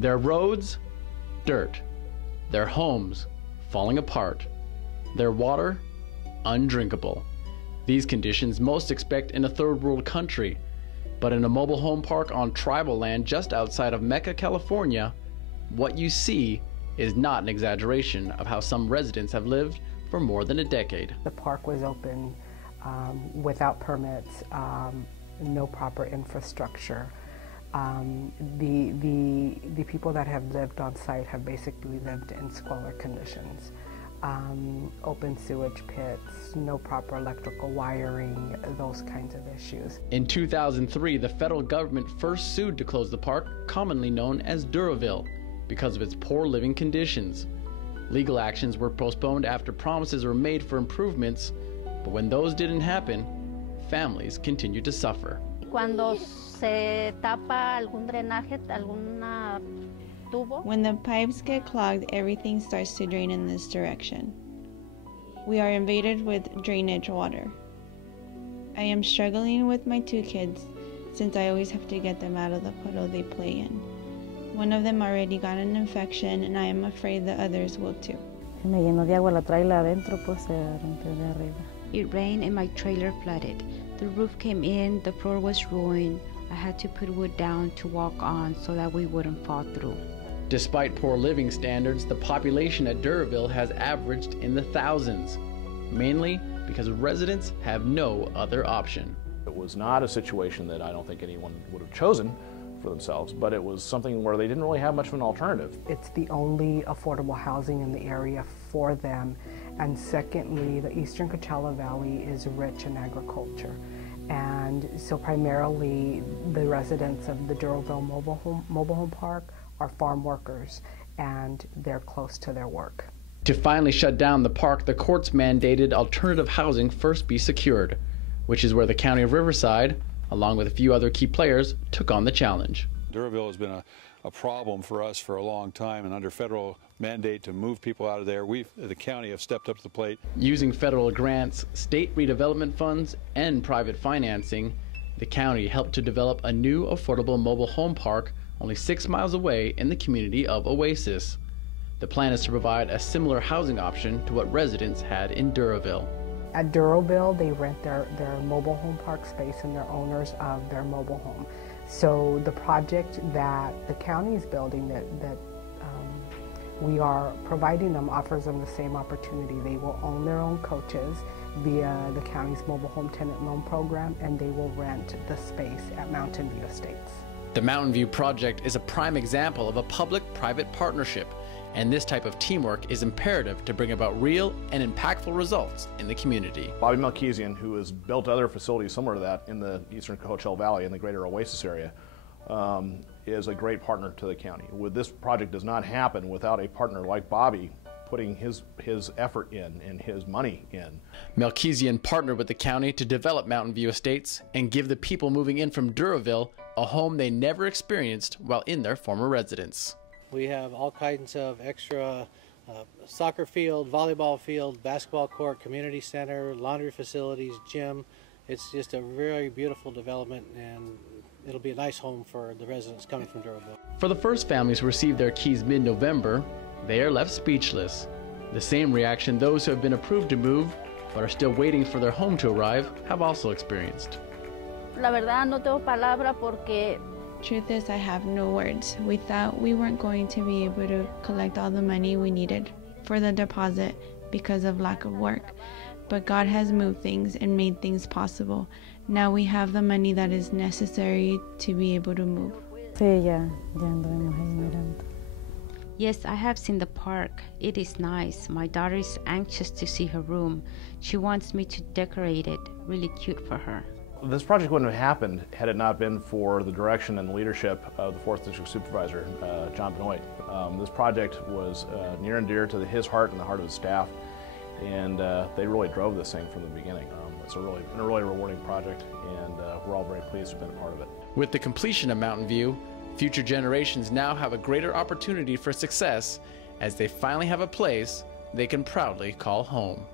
Their roads, dirt. Their homes, falling apart. Their water, undrinkable. These conditions most expect in a third world country, but in a mobile home park on tribal land just outside of Mecca, California, what you see is not an exaggeration of how some residents have lived for more than a decade. The park was open without permits, no proper infrastructure. The people that have lived on site have basically lived in squalor conditions. Open sewage pits, no proper electrical wiring, those kinds of issues. In 2003, the federal government first sued to close the park, commonly known as Duraville, because of its poor living conditions. Legal actions were postponed after promises were made for improvements, but when those didn't happen, families continued to suffer. Cuando se tapa algún drenaje, alguna tubo. When the pipes get clogged, everything starts to drain in this direction. We are invaded with drainage water. I am struggling with my 2 kids since I always have to get them out of the puddle they play in. One of them already got an infection and I am afraid the others will too. Me llenó de agua la trailer adentro, pues se rompió de arriba. It rained and my trailer flooded. The roof came in, the floor was ruined. I had to put wood down to walk on so that we wouldn't fall through. Despite poor living standards, the population at Duraville has averaged in the thousands, mainly because residents have no other option. It was not a situation that I don't think anyone would have chosen for themselves, but it was something where they didn't really have much of an alternative. It's the only affordable housing in the area for them. And secondly, the Eastern Coachella Valley is rich in agriculture. And so primarily the residents of the Duraville Mobile Home Park are farm workers, and they're close to their work. To finally shut down the park, the courts mandated alternative housing first be secured, which is where the County of Riverside, along with a few other key players, took on the challenge. Duraville has been a problem for us for a long time, and under federal mandate to move people out of there, the county have stepped up to the plate. Using federal grants, state redevelopment funds, and private financing, the county helped to develop a new affordable mobile home park only 6 miles away in the community of Oasis. The plan is to provide a similar housing option to what residents had in Duraville. At Duraville, they rent their mobile home park space and they're owners of their mobile home. So the project that the county is building that we are providing them offers them the same opportunity. They will own their own coaches via the county's mobile home tenant loan program, and they will rent the space at Mountain View Estates. The Mountain View project is a prime example of a public-private partnership, and this type of teamwork is imperative to bring about real and impactful results in the community. Bobby Melchizian, who has built other facilities similar to that in the Eastern Coachella Valley in the greater Oasis area, is a great partner to the county. This project does not happen without a partner like Bobby putting his effort in and his money in. Melchizian partnered with the county to develop Mountain View Estates and give the people moving in from Duraville a home they never experienced while in their former residence. We have all kinds of extra soccer field, volleyball field, basketball court, community center, laundry facilities, gym. It's just a very beautiful development, and it'll be a nice home for the residents coming from Duraville. For the first families who received their keys mid-November, they are left speechless. The same reaction those who have been approved to move but are still waiting for their home to arrive have also experienced. La verdad no tengo palabra porque Truth is, I have no words. We thought we weren't going to be able to collect all the money we needed for the deposit because of lack of work. But God has moved things and made things possible. Now we have the money that is necessary to be able to move. Sí, ya anduvimos ahí mirando. Yes, I have seen the park. It is nice. My daughter is anxious to see her room. She wants me to decorate it. Really cute for her. This project wouldn't have happened had it not been for the direction and leadership of the 4th District Supervisor, John Benoit. This project was near and dear to his heart and the heart of his staff, and they really drove this thing from the beginning. It's been a really rewarding project, and we're all very pleased to have been a part of it. With the completion of Mountain View, future generations now have a greater opportunity for success as they finally have a place they can proudly call home.